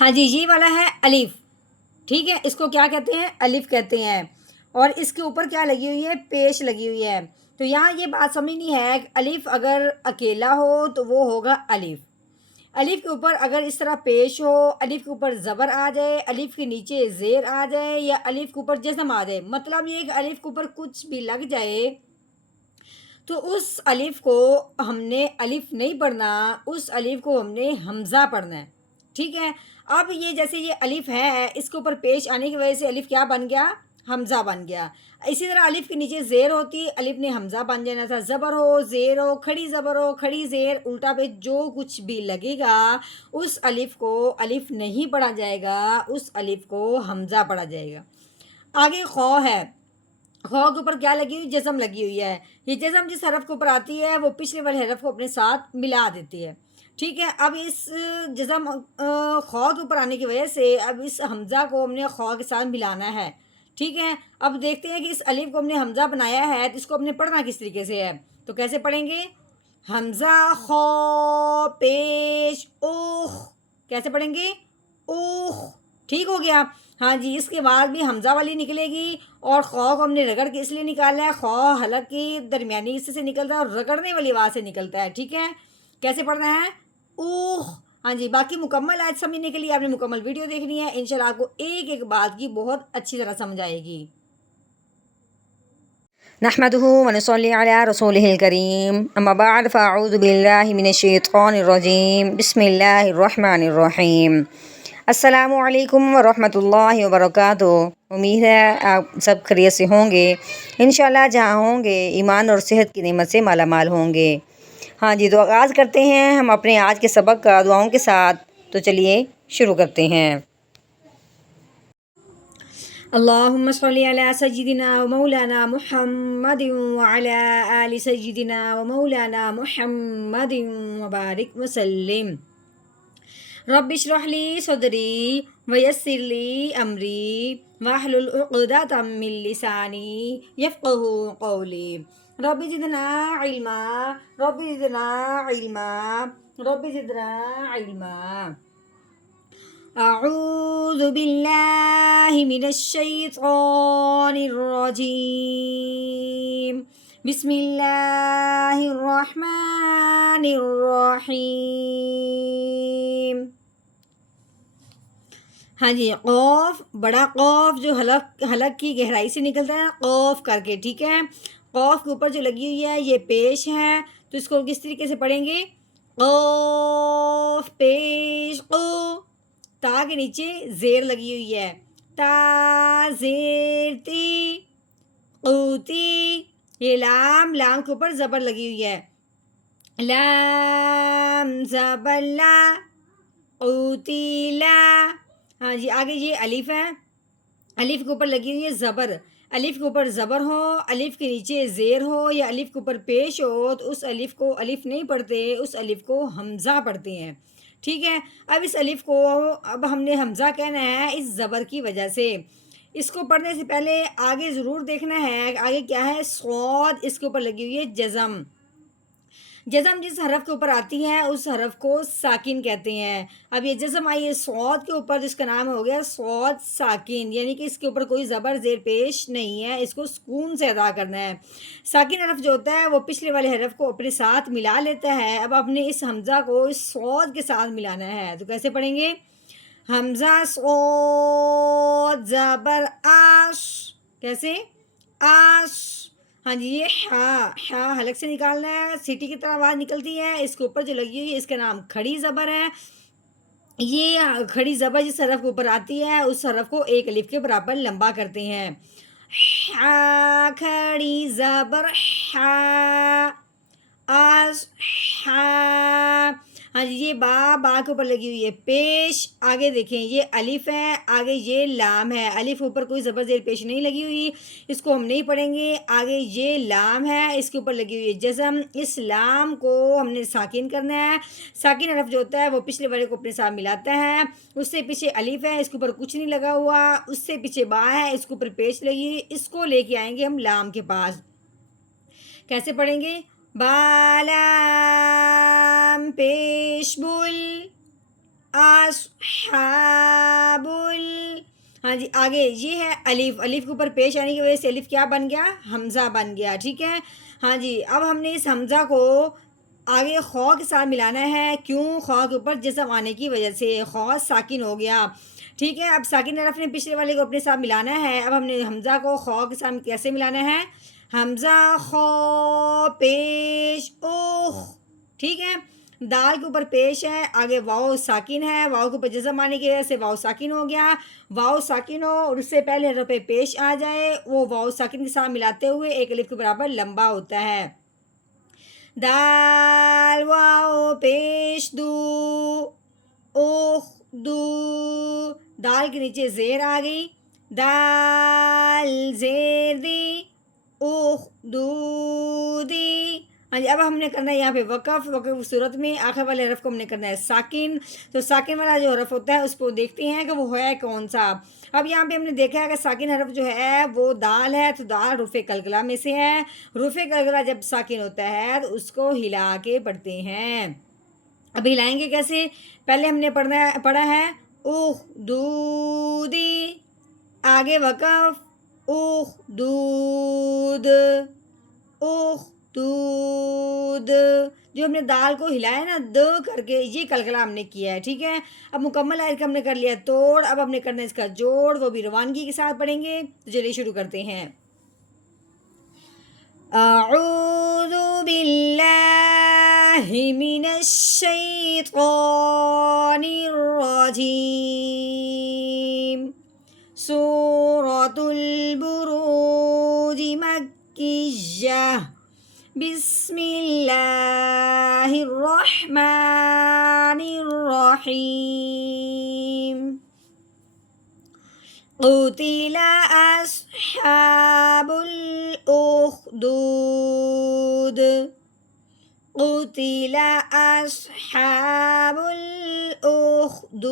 ہاں جی، یہ والا ہے الف، ٹھیک ہے، اس کو کیا کہتے ہیں؟ الف کہتے ہیں، اور اس کے اوپر کیا لگی ہوئی ہے؟ پیش لگی ہوئی ہے۔ تو یہاں یہ بات سمجھنی ہے کہ الف اگر اکیلا ہو تو وہ ہوگا الف، الف کے اوپر اگر اس طرح پیش ہو، الف کے اوپر زبر آ جائے، الف کے نیچے زیر آ جائے، یا الف کے اوپر جزم آ جائے، مطلب یہ کہ الف کے اوپر کچھ بھی لگ جائے تو اس الف کو ہم نے الف نہیں پڑھنا، اس الف کو ہم نے حمزہ پڑھنا ہے، ٹھیک ہے۔ اب یہ جیسے یہ الف ہے، اس کے اوپر پیش آنے کی وجہ سے الف کیا بن گیا؟ حمزہ بن گیا۔ اسی طرح الف کے نیچے زیر ہوتی، الف نے حمزہ بن جانا تھا۔ زبر ہو، زیر ہو، کھڑی زبر ہو، کھڑی زیر، الٹا پہ جو کچھ بھی لگے گا اس الف کو الف نہیں پڑھا جائے گا، اس الف کو حمزہ پڑھا جائے گا۔ آگے خو ہے، خو کے اوپر کیا لگی ہوئی؟ جزم لگی ہوئی ہے۔ یہ جزم جس حرف کے اوپر آتی ہے وہ پچھلے والے حرف کو اپنے ساتھ ملا دیتی ہے، ٹھیک ہے۔ اب اس جزم خو کے اوپر آنے کی وجہ سے اب اس حمزہ کو ہم نے خو کے ساتھ ملانا ہے، ٹھیک ہے۔ اب دیکھتے ہیں کہ اس الف کو ہم نے حمزہ بنایا ہے تو اس کو ہم نے پڑھنا کس طریقے سے ہے، تو کیسے پڑھیں گے؟ حمزہ خو پیش اوخ، کیسے پڑھیں گے؟ اوخ، ٹھیک ہو گیا۔ ہاں جی، اس کے بعد بھی حمزہ والی نکلے گی، اور خو کو ہم نے رگڑ کے اس لیے نکالا ہے، خو حلق کی درمیانی حصے سے نکلتا ہے اور رگڑنے والی آواز سے نکلتا ہے، ٹھیک ہے۔ کیسے پڑھنا ہے؟ اوخ۔ ہاں جی، باقی مکمل آج سمجھنے کے لیے آپ نے مکمل ویڈیو دیکھنی ہے، انشاءاللہ آپ کو ایک ایک بات کی بہت اچھی طرح سمجھ آئے گی۔ نحمده ونصلي على رسوله الكريم اما بعد فاعوذ بالله من الشیطان الرجیم بسم اللہ الرحمن الرحیم۔ السلام علیکم ورحمۃ اللہ وبرکاتہ۔ امید ہے آپ سب خیریت سے ہوں گے، انشاءاللہ جہاں ہوں گے ایمان اور صحت کی نعمت سے مالا مال ہوں گے۔ ہاں جی، تو آغاز کرتے ہیں ہم اپنے آج کے سبق کا دعاؤں کے ساتھ، تو چلیے شروع کرتے ہیں۔ اللهم صل على سيدنا ومولانا محمد وعلى آل سيدنا ومولانا محمد وبارك وسلم۔ رب اشرح لي صدري ويسر لي أمري واحلل عقدة من لساني يفقهوا قولي۔ رب زدنا علما، رب زدنا علما، رب زدنا علما۔ أعوذ بالله من الشيطان الرجيم، بسم الله الرحمن الرحيم۔ ہاں جی، قوف، بڑا قوف جو حلق کی گہرائی سے نکلتا ہے قوف کر کے، ٹھیک ہے۔ قوف کے اوپر جو لگی ہوئی ہے یہ پیش ہے، تو اس کو کس طریقے سے پڑھیں گے؟ قوف پیش قو، تا کے نیچے زیر لگی ہوئی ہے، تا زیر تی، قوتی۔ یہ لام، لام کے اوپر زبر لگی ہوئی ہے، لام زبر لا، قوتی لا۔ ہاں جی، آگے یہ الف ہے، الف کے اوپر لگی ہوئی ہے زبر، الف کے اوپر زبر ہو، الف کے نیچے زیر ہو، یا الف کے اوپر پیش ہو تو اس الف کو الف نہیں پڑھتے، اس الف کو حمزہ پڑھتے ہیں، ٹھیک ہے۔ اب اس الف کو اب ہم نے حمزہ کہنا ہے اس زبر کی وجہ سے۔ اس کو پڑھنے سے پہلے آگے ضرور دیکھنا ہے کہ آگے کیا ہے؟ صاد، اس کے اوپر لگی ہوئی ہے جزم۔ جزم جس حرف کے اوپر آتی ہے اس حرف کو ساکن کہتے ہیں۔ اب یہ جزم آئی ہے صاد کے اوپر، جس کا نام ہو گیا صاد ساکن، یعنی کہ اس کے اوپر کوئی زبر زیر پیش نہیں ہے، اس کو سکون سے ادا کرنا ہے۔ ساکن حرف جو ہوتا ہے وہ پچھلے والے حرف کو اپنے ساتھ ملا لیتا ہے۔ اب آپ نے اس حمزہ کو اس صاد کے ساتھ ملانا ہے، تو کیسے پڑھیں گے؟ حمزہ صاد زبر آش، کیسے؟ آش۔ ہاں جی، یہ ہا حلق سے نکالنا ہے، سیٹی کی طرح آواز نکلتی ہے، اس کے اوپر جو لگی ہوئی ہے اس کا نام کھڑی زبر ہے۔ یہ کھڑی زبر جس حرف کے اوپر آتی ہے اس حرف کو ایک الف کے برابر لمبا کرتے ہیں۔ ہا کھڑی زبر ہا، آس ہا۔ ہاں جی، یہ با کے اوپر لگی ہوئی ہے پیش، آگے دیکھیں یہ الف ہے، آگے یہ لام ہے، الف کے اوپر کوئی زبر زیر پیش نہیں لگی ہوئی، اس کو ہم نہیں پڑھیں گے۔ آگے یہ لام ہے، اس کے اوپر لگی ہوئی ہے جزم، اس لام کو ہم نے ساکن کرنا ہے۔ ساکن حرف جو ہوتا ہے وہ پچھلے والے کو اپنے ساتھ ملاتا ہے، اس سے پیچھے الف ہے، اس کے اوپر کچھ نہیں لگا ہوا، اس سے پیچھے با ہے، اس کے اوپر پیش لگی، اس کو لے کے آئیں گے ہم لام کے پاس۔ کیسے پڑھیں گے؟ بالام پیش بل، اصحابل. ہاں جی آگے یہ ہے الف. الف کے اوپر پیش آنے کی وجہ سے الف کیا بن گیا؟ حمزہ بن گیا. ٹھیک ہے. ہاں جی اب ہم نے اس حمزہ کو آگے خو کے ساتھ ملانا ہے. کیوں؟ خو کے اوپر جزم آنے کی وجہ سے خو ساکن ہو گیا. ٹھیک ہے. اب ساکن حرف نے پچھلے والے کو اپنے ساتھ ملانا ہے. اب ہم نے حمزہ کو خو کے ساتھ کیسے ملانا ہے؟ حمزہ خو پیش اوخ. ٹھیک ہے. دال کے اوپر پیش ہے, آگے واؤ ساکن ہے, واؤ کے اوپر جزم آنے کی وجہ سے واؤ ساکن ہو گیا. واؤ ساکن ہو اور اس سے پہلے حرف پیش آ جائے, وہ واؤ ساکن کے ساتھ ملاتے ہوئے ایک الف کے برابر لمبا ہوتا ہے. دال واؤ پیش دو اوخ دو. دال کے نیچے زیر آ گئی. دال زیر دی اوخ دو دی. ہاں جی اب ہم نے کرنا ہے یہاں پہ وقف. وقف کی صورت میں آخر والے حرف کو ہم نے کرنا ہے ساکن. تو ساکن والا جو حرف ہوتا ہے اس کو دیکھتے ہیں کہ وہ ہے کون سا. اب یہاں پہ ہم نے دیکھا ہے کہ ساکن حرف جو ہے وہ دال ہے, تو دال حروف قلقلہ میں سے ہے. حروف قلقلہ جب ساکن ہوتا ہے تو اس کو ہلا کے پڑھتے ہیں. اب ہلائیں گے کیسے؟ پہلے ہم نے پڑھا ہے اوخ دودی, آگے وقف اوخ دود اوخ دود. جو ہم نے دال کو ہلایا نا د کر کے, یہ قلقلہ ہم نے کیا ہے. ٹھیک ہے. اب مکمل آیت کا ہم نے کر لیا توڑ. اب ہم نے کرنا ہے اس کا جوڑ, وہ بھی روانگی کے ساتھ پڑھیں گے. تو چلیے شروع کرتے ہیں. اعوذ باللہ من الشیطان الرجیم. سورۃ البروج مکیہ. بسم اللہ الرحمن الرحیم. قتل اصحاب الاخدود. قتل اصحاب الاخدود.